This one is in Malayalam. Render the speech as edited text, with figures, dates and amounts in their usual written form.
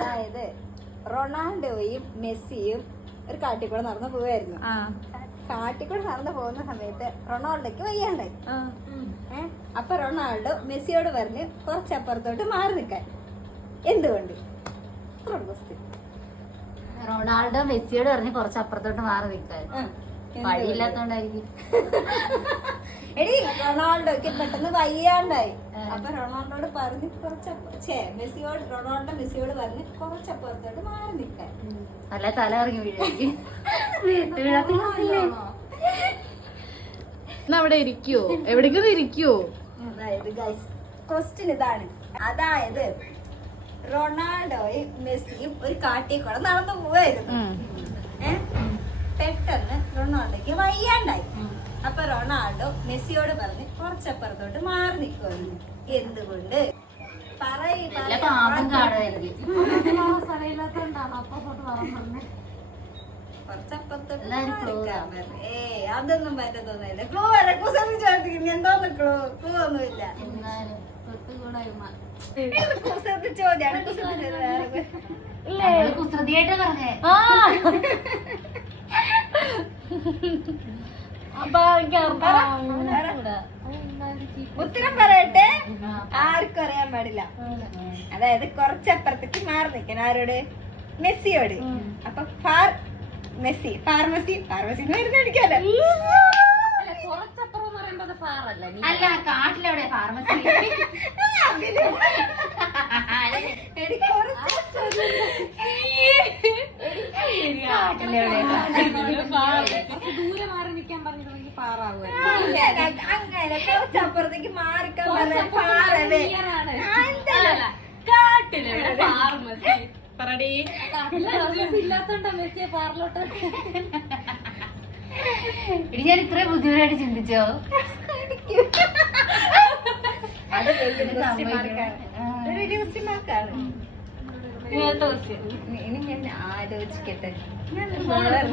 അതായത് റൊണാൾഡോയും മെസ്സിയും ഒരു കാട്ടിക്കൂടെ നടന്നു പോവായിരുന്നു. കാട്ടിക്കൂടെ നടന്നു പോകുന്ന സമയത്ത് റൊണാൾഡോക്ക് വയ്യാണ്ടായി. അപ്പൊ റൊണാൾഡോ മെസ്സിയോട് പറഞ്ഞ് കുറച്ചപ്പുറത്തോട്ട് മാറി നിൽക്കാൻ. എന്തുകൊണ്ട്? റൊണാൾഡോ മെസ്സിയോട് പറഞ്ഞ് കുറച്ചപ്പുറത്തോട്ട് മാറി നിൽക്കാൻ വഴിയില്ലാത്തോണ്ടായിരിക്കും. എടി റൊണാൾഡോക്ക് പെട്ടെന്ന് വയ്യാണ്ടായി. അപ്പൊ റൊണാൾഡോട് പറഞ്ഞ് മെസ്സിയോട് പറഞ്ഞ് കുറച്ചപ്പുറത്തോട്ട് മാറി നിൽക്കാൻ. അല്ല തല ഇറങ്ങി വീഴായിരിക്കും. അവിടെ ഇരിക്കുവോ? എവിടേക്കും ഇരിക്കുവോ? അതായത് ഗൈസ് ക്വസ്റ്റ്യൻ ഇതാണ്. അതായത് റൊണാൾഡോയും മെസ്സിയും ഒരു കാട്ടിക്കൂടെ നടന്നു പോവായിരുന്നു. പെട്ടെന്ന് റൊണാൾഡോക്ക് വയ്യാണ്ടായി. അപ്പൊ റൊണാൾഡോ മെസ്സിയോട് പറഞ്ഞ് കുറച്ചപ്പുറത്തോട്ട് മാറി നിൽക്കുമായിരുന്നു. എന്തുകൊണ്ട്? കുറച്ചപ്പുറത്തോട്ട് അതൊന്നും പറ്റത്തൊന്നുമില്ല. ക്ലൂ വരെ ചോദിക്കുന്നു. എന്തോന്ന് ക്ലൂ ഒന്നുമില്ല. ചോദ്യാണ് കുസൃതിയായിട്ട് പറഞ്ഞേ. ഉത്തരം പറയട്ടെ. ആർക്കും അറിയാൻ പാടില്ല. അതായത് കുറച്ചപ്പുറത്തേക്ക് മാറി നിൽക്കണം. ആരോട്? മെസ്സിയോട്. അപ്പൊ മെസ്സി ഫാർമസി മരുന്ന് അടിക്കാലോ. അല്ല കാട്ടിലെവിടെ ഫാർമസി? ദൂരെ മാറി നിൽക്കാൻ പറഞ്ഞിട്ടുണ്ടെങ്കിൽ പാറാവുക. അങ്ങനെ കുറച്ചപ്പുറത്തേക്ക് മാറിക്കാൻ പറഞ്ഞ കാട്ടിലെവിടെ ഫാർമസി പറടി. ഇല്ലാത്തോണ്ടാ മെസ്സിയെ പാറിലോട്ട്. ഇനി ഞാൻ ഇത്രയും ബുദ്ധിമുട്ടായിട്ട് ചിന്തിച്ചോ? അത് വലിയ മാർക്കാണ്. ഇനി ഞാൻ ആലോചിക്കട്ടെ.